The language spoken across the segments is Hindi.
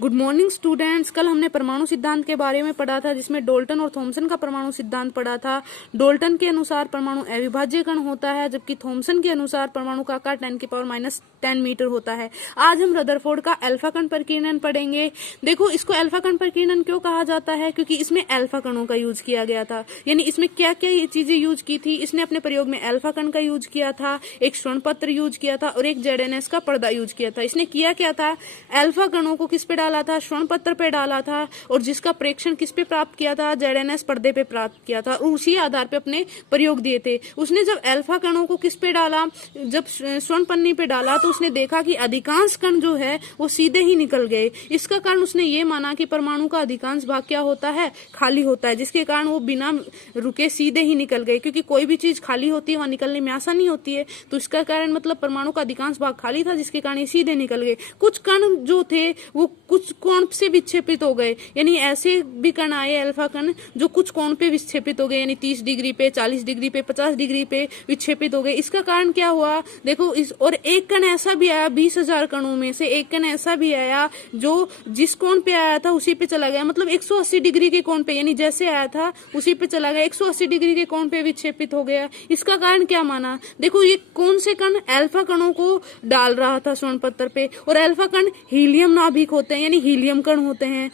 Good morning students. कल हमने परमाणु सिद्धांत के बारे में पढ़ा था, जिसमें डाल्टन और थॉमसन का परमाणु सिद्धांत पढ़ा था। डाल्टन के अनुसार परमाणु अविभाज्य कण होता है, जबकि थॉमसन के अनुसार परमाणु का आकार 10⁻⁻10 मीटर होता है। आज हम रदरफोर्ड का अल्फा कण प्रकीर्णन पढ़ेंगे। देखो, इसको अल्फा कण प्रकीर्णन क्यों कहा जाता है? क्योंकि इसमें अल्फा कणों का यूज किया गया था। यानी इसमें क्या क्या चीजें यूज की थी? इसने अपने प्रयोग में अल्फा कण का यूज किया था, एक स्वर्ण पत्र यूज किया था और एक ZNS का पर्दा यूज किया था। इसने किया क्या था? अल्फा कणों को किस पे डाला था? स्वर्ण पत्र पे डाला था, और जिसका प्रेक्षण किस पे प्राप्त किया था? ZNS पर्दे पे प्राप्त किया था, और उसी आधार पे अपने प्रयोग दिए थे। उसने जब अल्फा कणों को किस पे डाला, जब स्वर्ण पन्नी पे डाला, तो उसने देखा कि अधिकांश कण जो है वो सीधे ही निकल गए। इसका कारण उसने ये माना कि परमाणु का अधिकांश भाग क्या होता है? खाली होता है, जिसके कारण वो बिना रुके सीधे ही निकल गए। क्योंकि कोई भी चीज खाली होती है वहां निकलने में आसानी होती है, तो इसका कारण मतलब परमाणु का अधिकांश भाग खाली था, जिसके कारण ये सीधे निकल गए। कुछ कण जो थे वो कुछ कोण से विक्षेपित हो गए, यानी ऐसे भी कण आए अल्फा कण जो कुछ कोण पे विक्षेपित हो गए, यानी 30 डिग्री पे, 40 डिग्री पे, 50 डिग्री पे विक्षेपित हो गए। इसका कारण क्या हुआ? देखो, इस और एक कण ऐसा भी आया, 20,000 कणों में से एक कण ऐसा भी आया जो जिस कोण पे आया था उसी पे चला गया, मतलब 180 डिग्री के कोण पे, यानी जैसे आया था उसी पे चला गया, 180 डिग्री के कोण पे विक्षेपित हो गया। इसका कारण क्या माना? देखो, ये कौन से कण अल्फा कणों को डाल रहा था स्वर्ण पत्र पे, और अल्फा कण हीलियम नाभिक होते हैं, यानी हीलियम कण होते हैं।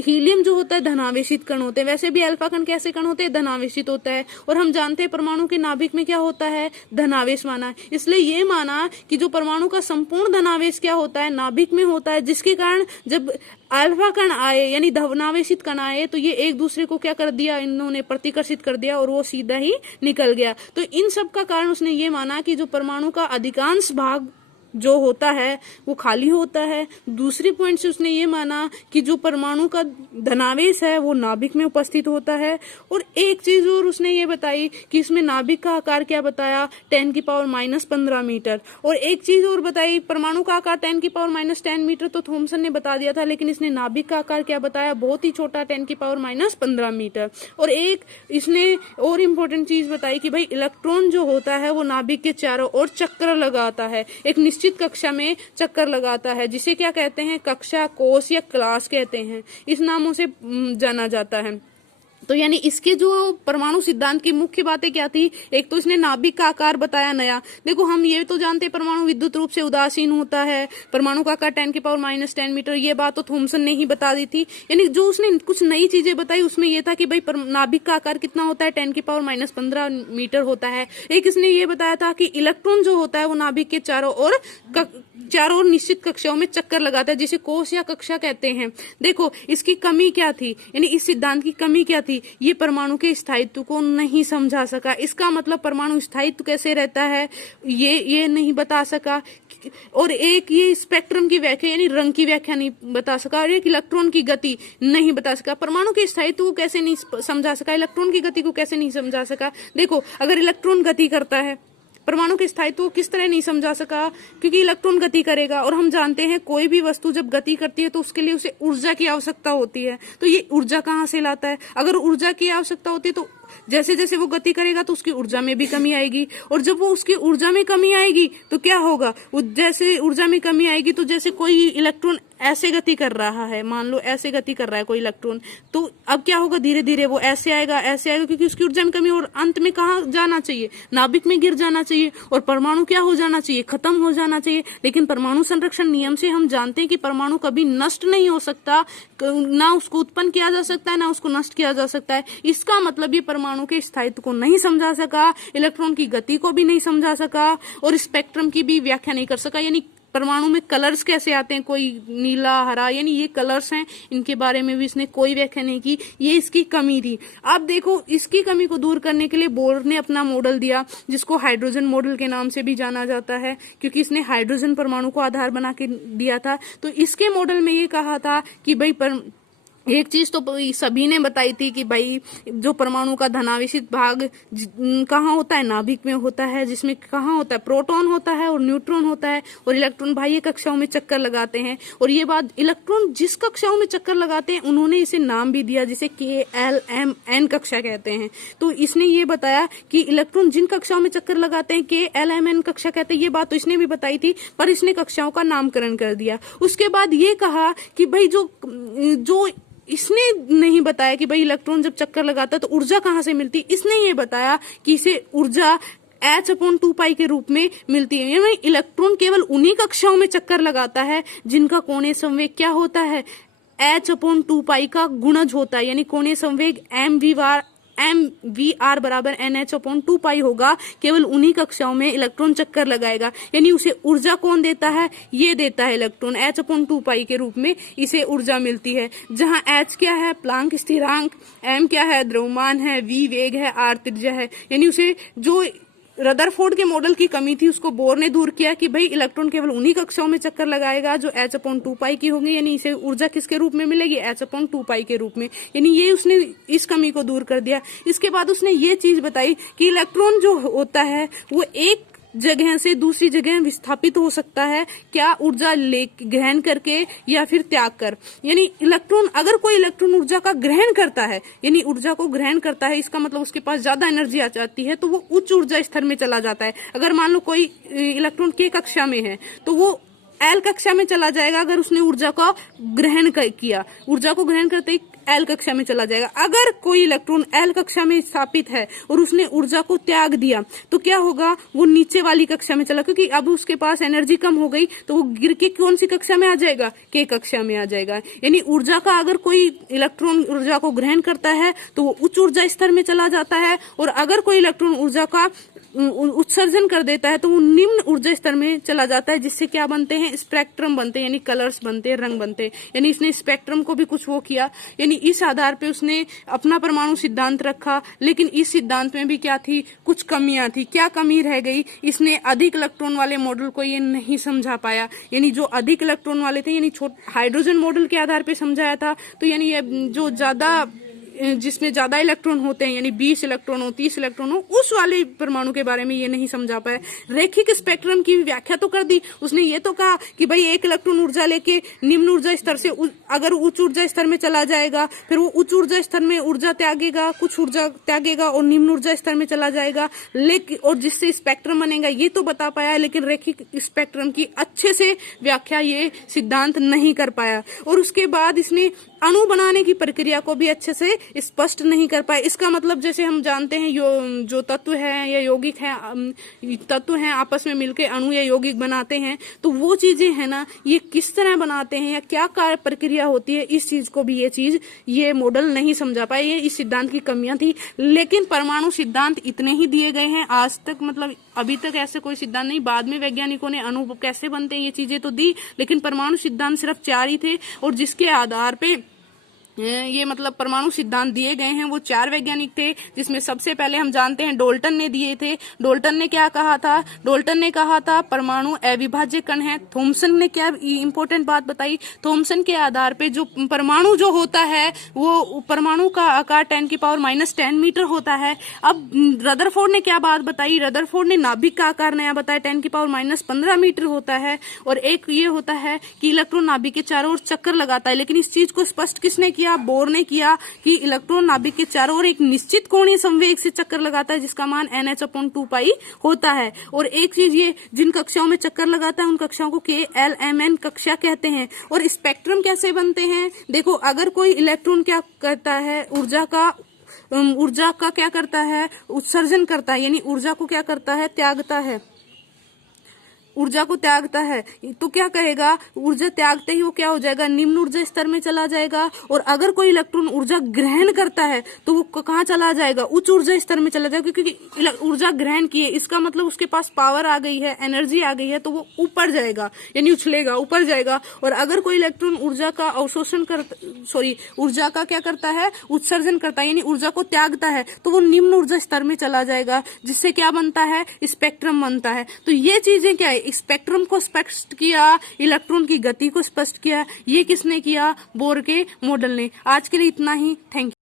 हीलियम जो होता है धनावेशित कण होते हैं। वैसे भी अल्फा कण कैसे कण होते हैं? धनावेशित होता है, और हम जानते हैं परमाणु के नाभिक में क्या होता है? धनावेश माना है। इसलिए ये माना कि जो परमाणु का संपूर्ण धनावेश क्या होता है? नाभिक में होता है, जिसके कारण जब अल्फा कण आए यानी धनावेशित कण आए तो ये एक दूसरे को क्या कर दिया? इन्होंने प्रतिकर्षित कर दिया और वो सीधा ही निकल गया। तो इन सब का कारण उसने ये माना कि जो परमाणु का अधिकांश भाग जो होता है वो खाली होता है। दूसरी पॉइंट से उसने ये माना कि जो परमाणु का धनावेश है वो नाभिक में उपस्थित होता है। और एक चीज और उसने ये बताई कि इसमें नाभिक का आकार क्या बताया? 10⁻⁻15 मीटर। और एक चीज और बताई, परमाणु का आकार 10⁻⁻10 मीटर तो थॉमसन ने बता दिया था, लेकिन इसने नाभिक का आकार क्या बताया? बहुत ही छोटा, 10⁻15 मीटर। और एक इसने और इम्पोर्टेंट चीज बताई कि भाई इलेक्ट्रॉन जो होता है वो नाभिक के चारों ओर चक्कर लगाता है, एक निश्चित कक्षा में चक्कर लगाता है, जिसे क्या कहते हैं? कक्षा, कोश या क्लास कहते हैं। इस नामों से जाना जाता है। तो यानी इसके जो परमाणु सिद्धांत की मुख्य बातें क्या थी? एक तो इसने नाभिक का आकार बताया नया। देखो, हम ये तो जानते हैं परमाणु विद्युत रूप से उदासीन होता है, परमाणु का आकार 10⁻⁻10 मीटर, ये बात तो थॉमसन ने ही बता दी थी। यानी जो उसने कुछ नई चीजें बताई उसमें ये था कि भाई नाभिक का आकार कितना होता है? 10⁻⁻15 मीटर होता है। एक इसने ये बताया था कि इलेक्ट्रॉन जो होता है वो नाभिक के चारों ओर निश्चित कक्षाओं में चक्कर लगाता है, जिसे कोश या कक्षा कहते हैं। देखो, इसकी कमी क्या थी, यानी इस सिद्धांत की कमी क्या थी? ये परमाणु के स्थायित्व को नहीं समझा सका। इसका मतलब परमाणु स्थायित्व कैसे रहता है ये नहीं बता सका। और एक ये स्पेक्ट्रम की व्याख्या यानी रंग की व्याख्या नहीं बता सका, और एक इलेक्ट्रॉन की गति नहीं बता सका। परमाणु के स्थायित्व को कैसे नहीं समझा सका, इलेक्ट्रॉन की गति को कैसे नहीं समझा सका? देखो, अगर इलेक्ट्रॉन गति करता है, परमाणु के स्थायित्व को किस तरह नहीं समझा सका? क्योंकि इलेक्ट्रॉन गति करेगा, और हम जानते हैं कोई भी वस्तु जब गति करती है तो उसके लिए उसे ऊर्जा की आवश्यकता होती है। तो ये ऊर्जा कहाँ से लाता है? अगर ऊर्जा की आवश्यकता होती है तो जैसे जैसे वो गति करेगा तो उसकी ऊर्जा में भी कमी आएगी, और जब वो उसकी ऊर्जा में कमी आएगी तो क्या होगा? जैसे ऊर्जा में कमी आएगी तो जैसे कोई इलेक्ट्रॉन ऐसे गति कर रहा है, मान लो ऐसे गति कर रहा है कोई इलेक्ट्रॉन, तो अब क्या होगा? धीरे धीरे वो ऐसे आएगा, क्योंकि उसकी ऊर्जा में कमी, और अंत में कहाँ जाना चाहिए? नाभिक में गिर जाना चाहिए, और परमाणु क्या हो जाना चाहिए? खत्म हो जाना चाहिए। लेकिन परमाणु संरक्षण नियम से हम जानते हैं कि परमाणु कभी नष्ट नहीं हो सकता, ना उसको उत्पन्न किया जा सकता है ना उसको नष्ट किया जा सकता है। इसका मतलब ये परमाणु के स्थायित्व को नहीं समझा सका, इलेक्ट्रॉन की गति को भी नहीं समझा सका, और स्पेक्ट्रम की भी व्याख्या नहीं कर सका। यानी परमाणु में कलर्स कैसे आते हैं, कोई नीला, हरा, यानी ये कलर्स हैं, इनके बारे में भी इसने कोई व्याख्या नहीं की। ये इसकी कमी थी। अब देखो, इसकी कमी को दूर करने के लिए बोर ने अपना मॉडल दिया, जिसको हाइड्रोजन मॉडल के नाम से भी जाना जाता है, क्योंकि इसने हाइड्रोजन परमाणु को आधार बना के दिया था। तो इसके मॉडल में ये कहा था कि भाई एक चीज तो सभी ने बताई थी कि भाई जो परमाणु का धनावेशित भाग कहाँ होता है, नाभिक में होता है, जिसमें कहाँ होता है, प्रोटॉन होता है और न्यूट्रॉन होता है, और इलेक्ट्रॉन बाह्य कक्षाओं में चक्कर लगाते हैं। और ये बात, इलेक्ट्रॉन जिस कक्षाओं में चक्कर लगाते हैं उन्होंने इसे नाम भी दिया, जिसे KLMN कक्षा कहते हैं। तो इसने ये बताया कि इलेक्ट्रॉन जिन कक्षाओं में चक्कर लगाते हैं KLMN कक्षा कहते हैं। ये बात तो इसने भी बताई थी, पर इसने कक्षाओं का नामकरण कर दिया। उसके बाद ये कहा कि भाई जो इसने नहीं बताया कि भाई इलेक्ट्रॉन जब चक्कर लगाता है तो ऊर्जा कहाँ से मिलती। इसने ये बताया कि इसे ऊर्जा H/2π के रूप में मिलती है। यानी इलेक्ट्रॉन केवल उन्हीं कक्षाओं में चक्कर लगाता है जिनका कोणीय संवेग क्या होता है, H/2π का गुणज होता है। यानी कोणीय संवेग mvr बराबर NH/2π होगा। केवल उन्हीं कक्षाओं में इलेक्ट्रॉन चक्कर लगाएगा। यानी उसे ऊर्जा कौन देता है, ये देता है इलेक्ट्रॉन, H/2π के रूप में इसे ऊर्जा मिलती है। जहां H क्या है, प्लांक स्थिरांक, M क्या है, द्रव्यमान है, V वेग है, R त्रिज्या है। यानी उसे जो रदरफोर्ड के मॉडल की कमी थी उसको बोर ने दूर किया कि भाई इलेक्ट्रॉन केवल उन्हीं कक्षाओं में चक्कर लगाएगा जो H/2π की होंगी। यानी इसे ऊर्जा किसके रूप में मिलेगी, H/2π के रूप में। यानी ये उसने इस कमी को दूर कर दिया। इसके बाद उसने ये चीज बताई कि इलेक्ट्रॉन जो होता है वो एक जगह से दूसरी जगह विस्थापित हो सकता है, क्या, ऊर्जा ले ग्रहण करके या फिर त्याग कर। यानी इलेक्ट्रॉन, अगर कोई इलेक्ट्रॉन ऊर्जा का ग्रहण करता है, यानी ऊर्जा को ग्रहण करता है, इसका मतलब उसके पास ज्यादा एनर्जी आ जाती है तो वो उच्च ऊर्जा स्तर में चला जाता है। अगर मान लो कोई इलेक्ट्रॉन K कक्षा में है तो वो L कक्षा में चला जाएगा अगर उसने ऊर्जा का ग्रहण किया, ऊर्जा को ग्रहण करते ही L कक्षा में चला जाएगा। अगर कोई इलेक्ट्रॉन L कक्षा में स्थापित है और उसने ऊर्जा को त्याग दिया तो क्या होगा, वो नीचे वाली कक्षा में चला, क्योंकि अब उसके पास एनर्जी कम हो गई तो वो गिर के कौन सी कक्षा में आ जाएगा, K कक्षा में आ जाएगा। यानी ऊर्जा का, अगर कोई इलेक्ट्रॉन ऊर्जा को ग्रहण करता है तो वो उच्च ऊर्जा स्तर में चला जाता है, और अगर कोई इलेक्ट्रॉन ऊर्जा का उत्सर्जन कर देता है तो वो निम्न ऊर्जा स्तर में चला जाता है, जिससे क्या बनते हैं, स्पेक्ट्रम बनते हैं, यानी कलर्स बनते हैं, रंग बनते हैं। यानी इसने स्पेक्ट्रम को भी कुछ वो किया। यानी इस आधार पे उसने अपना परमाणु सिद्धांत रखा। लेकिन इस सिद्धांत में भी क्या थी, कुछ कमियां थी। क्या कमी रह गई, इसने अधिक इलेक्ट्रॉन वाले मॉडल को ये नहीं समझा पाया। यानी जो अधिक इलेक्ट्रॉन वाले थे, यानी हाइड्रोजन मॉडल के आधार पे समझाया था, तो यानी ये जो ज्यादा, जिसमें ज्यादा इलेक्ट्रॉन होते हैं, यानी 20 इलेक्ट्रॉन हो, 30 इलेक्ट्रॉन हो, उस वाले परमाणु के बारे में ये नहीं समझा पाया। रैखिक स्पेक्ट्रम की व्याख्या तो कर दी उसने। ये तो कहा कि भाई एक इलेक्ट्रॉन ऊर्जा लेके निम्न ऊर्जा स्तर से अगर उच्च ऊर्जा स्तर में चला जाएगा, फिर वो उच्च ऊर्जा स्तर में ऊर्जा त्यागेगा, कुछ ऊर्जा त्यागेगा और निम्न ऊर्जा स्तर में चला जाएगा, लेकिन और जिससे स्पेक्ट्रम बनेगा, ये तो बता पाया। लेकिन रैखिक स्पेक्ट्रम की अच्छे से व्याख्या ये सिद्धांत नहीं कर पाया। और उसके बाद इसने अणु बनाने की प्रक्रिया को भी अच्छे से स्पष्ट नहीं कर पाए। इसका मतलब, जैसे हम जानते हैं जो तत्व है या यौगिक है, तत्व हैं आपस में मिलकर अणु या यौगिक बनाते हैं, तो वो चीजें है ना, ये किस तरह बनाते हैं या क्या कार्य प्रक्रिया होती है, इस चीज को भी ये मॉडल नहीं समझा पाए। ये इस सिद्धांत की कमियां थी। लेकिन परमाणु सिद्धांत इतने ही दिए गए हैं आज तक, मतलब अभी तक ऐसे कोई सिद्धांत नहीं। बाद में वैज्ञानिकों ने अणु कैसे बनते हैं ये चीजें तो दी, लेकिन परमाणु सिद्धांत सिर्फ 4 ही थे। और जिसके आधार पे ये मतलब परमाणु सिद्धांत दिए गए हैं वो 4 वैज्ञानिक थे, जिसमें सबसे पहले हम जानते हैं डाल्टन ने दिए थे। डाल्टन ने क्या कहा था, डाल्टन ने कहा था परमाणु अविभाज्य कण है। थॉमसन ने क्या इंपॉर्टेंट बात बताई, थॉमसन के आधार पे जो परमाणु जो होता है वो परमाणु का आकार 10⁻⁻10 मीटर होता है। अब रदरफोर्ड ने क्या बात बताई, रदरफोर्ड ने नाभिक का आकार नया बताया, 10⁻15 मीटर होता है। और एक ये होता है कि इलेक्ट्रॉन नाभिक के चारों ओर चक्कर लगाता है। लेकिन इस चीज को स्पष्ट किसने किया, बोर ने किया, कि इलेक्ट्रॉन नाभिक के चारों ओर एक निश्चित कोणीय संवेग से चक्कर लगाता है, जिसका मान NH/2π होता है। और एक चीज ये, जिन कक्षाओं में चक्कर लगाता है उन कक्षाओं को KLMN कक्षा कहते हैं। और स्पेक्ट्रम कैसे बनते हैं, देखो, अगर कोई इलेक्ट्रॉन क्या करता है, ऊर्जा का क्या करता है, उत्सर्जन करता है, यानी ऊर्जा को क्या करता है, त्यागता है, ऊर्जा को त्यागता है, तो क्या कहेगा, ऊर्जा त्यागते ही वो क्या हो जाएगा, निम्न ऊर्जा स्तर में चला जाएगा। और अगर कोई इलेक्ट्रॉन ऊर्जा ग्रहण करता है तो वो कहाँ चला जाएगा, उच्च ऊर्जा स्तर में चला जाएगा, क्योंकि ऊर्जा ग्रहण की है, इसका मतलब उसके पास पावर आ गई है, एनर्जी आ गई है, तो वो ऊपर जाएगा, यानी उछलेगा, ऊपर जाएगा। और अगर कोई इलेक्ट्रॉन ऊर्जा का अवशोषण ऊर्जा का क्या करता है, उत्सर्जन करता है, यानी ऊर्जा को त्यागता है, तो वो निम्न ऊर्जा स्तर में चला जाएगा, जिससे क्या बनता है, स्पेक्ट्रम बनता है। तो ये चीजें क्या है, स्पेक्ट्रम को स्पष्ट किया, इलेक्ट्रॉन की गति को स्पष्ट किया। ये किसने किया? बोर के मॉडल ने। आज के लिए इतना ही। Thank you.